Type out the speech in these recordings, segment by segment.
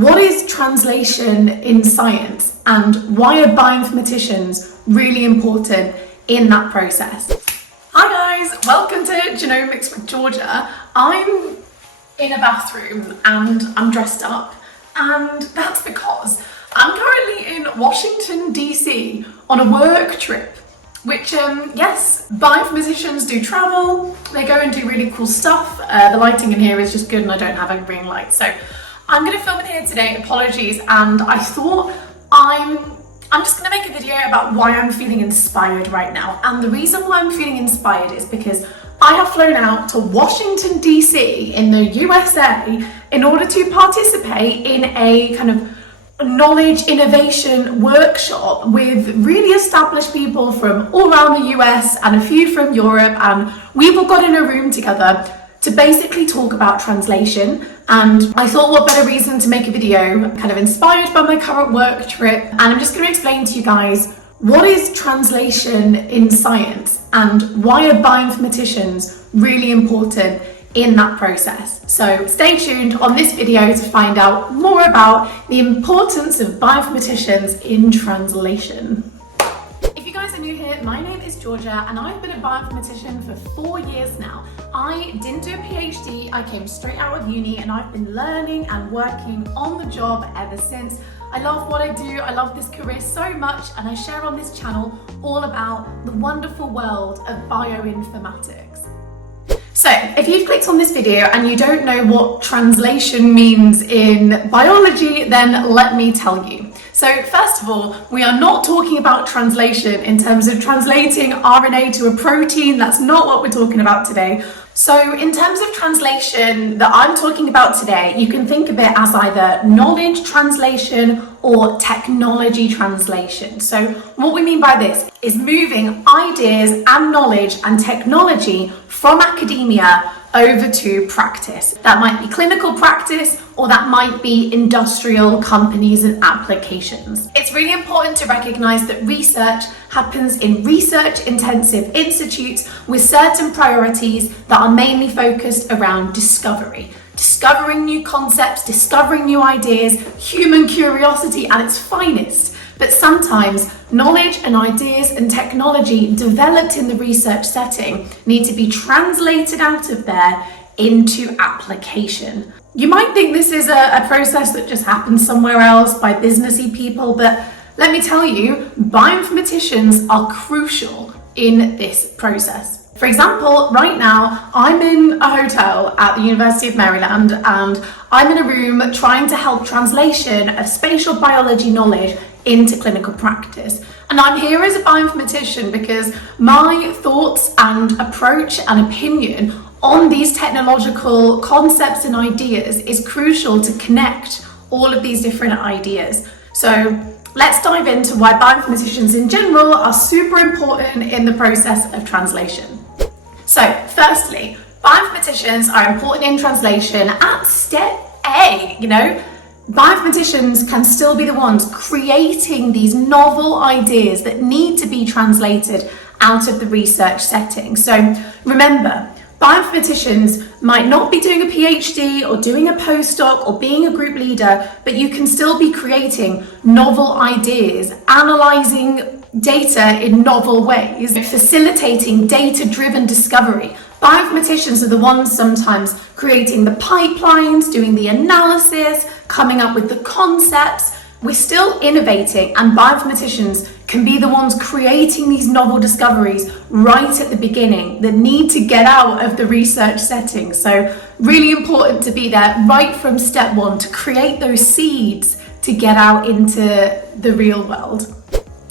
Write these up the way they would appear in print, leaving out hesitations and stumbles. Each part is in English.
What is translation in science, and why are bioinformaticians really important in that process? Hi guys, welcome to Genomics with Georgia. I'm in a bathroom and I'm dressed up, and that's because I'm currently in Washington DC on a work trip, which yes, bioinformaticians do travel, they go and do really cool stuff. The lighting in here is just good and I don't have a ring light, so I'm going to film it here today, apologies, and I thought I'm just going to make a video about why I'm feeling inspired right now. And the reason why I'm feeling inspired is because I have flown out to Washington DC in the USA in order to participate in a kind of knowledge innovation workshop with really established people from all around the US and a few from Europe, and we've all got in a room together to basically talk about translation. And I thought, what better reason to make a video kind of inspired by my current work trip. And I'm just going to explain to you guys what is translation in science and why are bioinformaticians really important in that process. So stay tuned on this video to find out more about the importance of bioinformaticians in translation. If you guys are new here, my name is Georgia and I've been a bioinformatician for 4 years now. I didn't do a PhD, I came straight out of uni and I've been learning and working on the job ever since. I love what I do, I love this career so much, and I share on this channel all about the wonderful world of bioinformatics. So if you've clicked on this video and you don't know what translation means in biology, then let me tell you. So first of all, we are not talking about translation in terms of translating RNA to a protein. That's not what we're talking about today. So in terms of translation that I'm talking about today, you can think of it as either knowledge translation or technology translation. So what we mean by this is moving ideas and knowledge and technology from academia over to practice. That might be clinical practice, or that might be industrial companies and applications. It's really important to recognize that research happens in research-intensive institutes with certain priorities that are mainly focused around discovery. Discovering new concepts, discovering new ideas, human curiosity at its finest. But sometimes knowledge and ideas and technology developed in the research setting need to be translated out of there into application. You might think this is a process that just happens somewhere else by businessy people, but let me tell you, bioinformaticians are crucial in this process. For example, right now, I'm in a hotel at the University of Maryland and I'm in a room trying to help translation of spatial biology knowledge into clinical practice. And I'm here as a bioinformatician because my thoughts and approach and opinion on these technological concepts and ideas is crucial to connect all of these different ideas. So let's dive into why bioinformaticians in general are super important in the process of translation. So firstly, bioinformaticians are important in translation at step A, Bioinformaticians can still be the ones creating these novel ideas that need to be translated out of the research setting. So remember, bioinformaticians might not be doing a PhD or doing a postdoc or being a group leader, but you can still be creating novel ideas, analysing data in novel ways, facilitating data-driven discovery. Bioinformaticians are the ones sometimes creating the pipelines, doing the analysis, coming up with the concepts. We're still innovating, and bioinformaticians can be the ones creating these novel discoveries right at the beginning that need to get out of the research setting. So really important to be there right from step one to create those seeds to get out into the real world.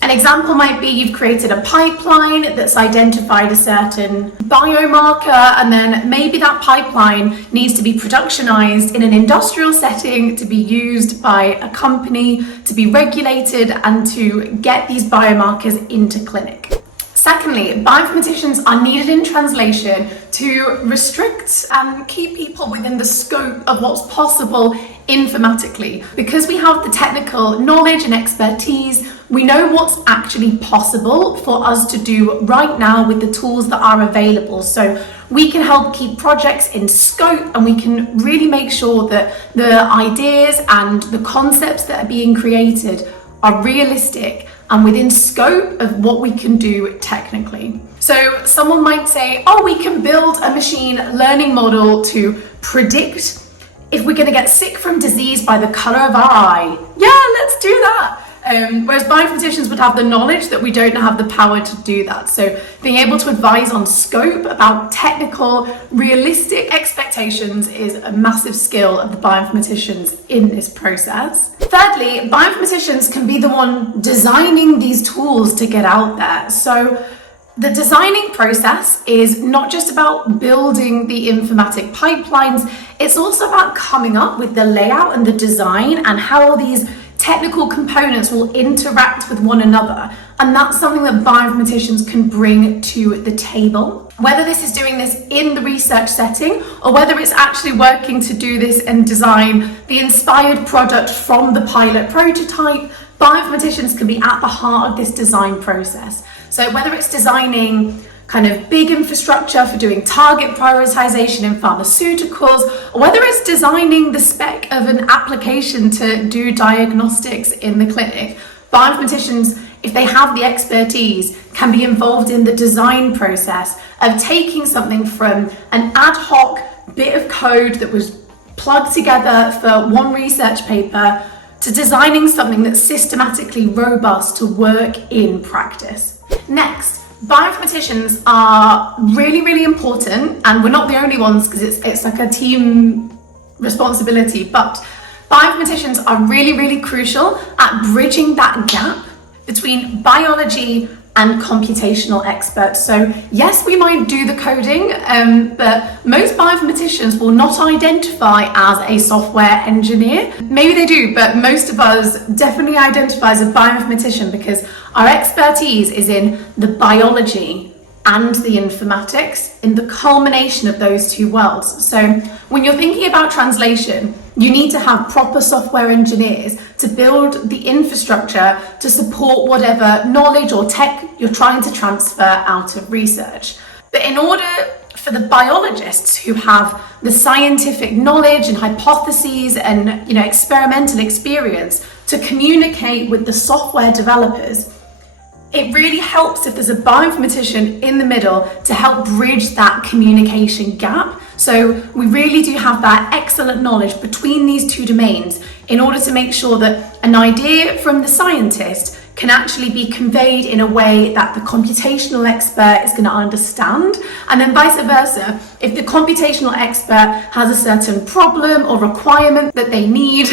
An example might be you've created a pipeline that's identified a certain biomarker, and then maybe that pipeline needs to be productionized in an industrial setting to be used by a company, to be regulated, and to get these biomarkers into clinic. Secondly, bioinformaticians are needed in translation to restrict and keep people within the scope of what's possible informatically. Because we have the technical knowledge and expertise, we know what's actually possible for us to do right now with the tools that are available. So we can help keep projects in scope, and we can really make sure that the ideas and the concepts that are being created are realistic and within scope of what we can do technically. So someone might say, oh, we can build a machine learning model to predict if we're going to get sick from disease by the color of our eye. Yeah, let's do that. Whereas bioinformaticians would have the knowledge that we don't have the power to do that. So being able to advise on scope about technical, realistic expectations is a massive skill of the bioinformaticians in this process. Thirdly, bioinformaticians can be the one designing these tools to get out there. So the designing process is not just about building the informatic pipelines, it's also about coming up with the layout and the design and how all these technical components will interact with one another. And that's something that bioinformaticians can bring to the table. Whether this is doing this in the research setting or whether it's actually working to do this and design the inspired product from the pilot prototype, bioinformaticians can be at the heart of this design process. So whether it's designing kind of big infrastructure for doing target prioritization in pharmaceuticals, or whether it's designing the spec of an application to do diagnostics in the clinic, bioinformaticians, if they have the expertise, can be involved in the design process of taking something from an ad hoc bit of code that was plugged together for one research paper to designing something that's systematically robust to work in practice. Next, bioinformaticians are really, really important, and we're not the only ones because it's like a team responsibility, but bioinformaticians are really, really crucial at bridging that gap between biology and computational experts. So yes, we might do the coding, but most bioinformaticians will not identify as a software engineer. Maybe they do, but most of us definitely identify as a bioinformatician because our expertise is in the biology and the informatics, in the culmination of those two worlds. So when you're thinking about translation, you need to have proper software engineers to build the infrastructure to support whatever knowledge or tech you're trying to transfer out of research. But in order for the biologists who have the scientific knowledge and hypotheses and experimental experience to communicate with the software developers, it really helps if there's a bioinformatician in the middle to help bridge that communication gap. So we really do have that excellent knowledge between these two domains in order to make sure that an idea from the scientist can actually be conveyed in a way that the computational expert is going to understand, and then vice versa. If the computational expert has a certain problem or requirement that they need,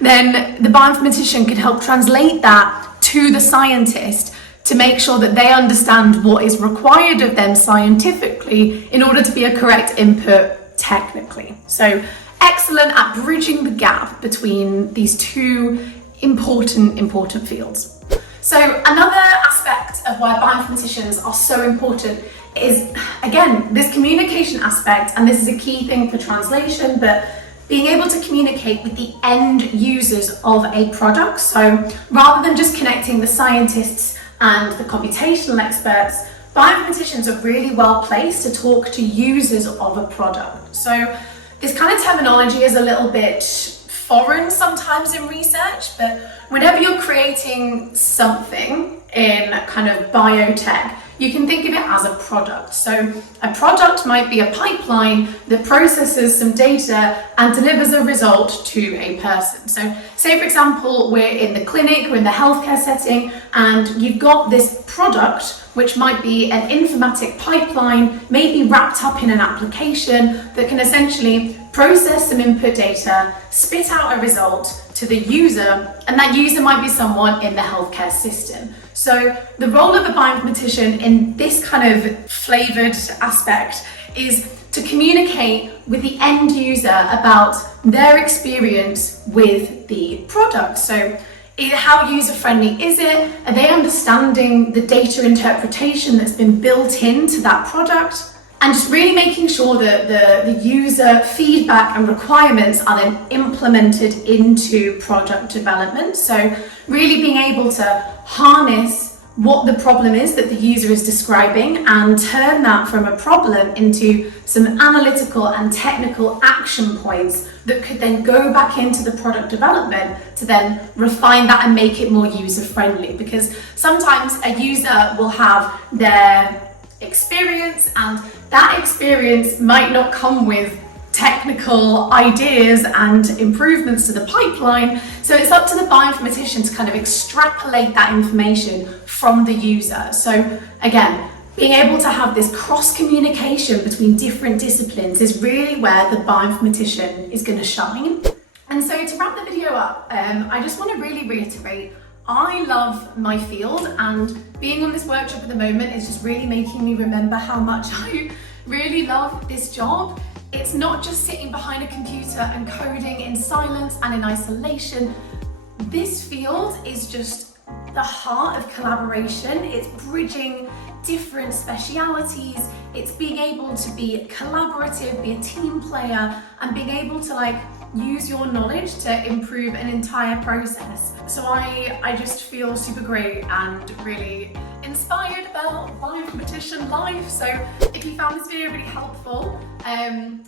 then the bioinformatician can help translate that to the scientist to make sure that they understand what is required of them scientifically in order to be a correct input technically. So excellent at bridging the gap between these two important fields. So another aspect of why bioinformaticians are so important is, again, this communication aspect, and this is a key thing for translation, but being able to communicate with the end users of a product. So rather than just connecting the scientists and the computational experts, bioinformaticians are really well placed to talk to users of a product. So this kind of terminology is a little bit foreign sometimes in research, but whenever you're creating something in kind of biotech, you can think of it as a product. So a product might be a pipeline that processes some data and delivers a result to a person. So say, for example, we're in the clinic, we're in the healthcare setting, and you've got this product, which might be an informatic pipeline, maybe wrapped up in an application that can essentially process some input data, spit out a result to the user, and that user might be someone in the healthcare system. So the role of a bioinformatician in this kind of flavored aspect is to communicate with the end user about their experience with the product. So how user-friendly is it? Are they understanding the data interpretation that's been built into that product? and just really making sure that the user feedback and requirements are then implemented into product development. So really being able to harness what the problem is that the user is describing and turn that from a problem into some analytical and technical action points that could then go back into the product development to then refine that and make it more user friendly. Because sometimes a user will have their experience, and that experience might not come with technical ideas and improvements to the pipeline. So it's up to the bioinformatician to kind of extrapolate that information from the user. So again, being able to have this cross communication between different disciplines is really where the bioinformatician is going to shine. And so to wrap the video up, I just want to really reiterate, I love my field, and being on this workshop at the moment is just really making me remember how much I really love this job. It's not just sitting behind a computer and coding in silence and in isolation. This field is just the heart of collaboration. It's bridging different specialities. It's being able to be collaborative, be a team player, and being able to use your knowledge to improve an entire process. So I just feel super great and really inspired about bioinformatician life. So if you found this video really helpful,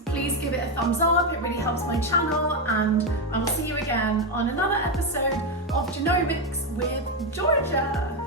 please give it a thumbs up. It really helps my channel, and I will see you again on another episode of Genomics with Georgia.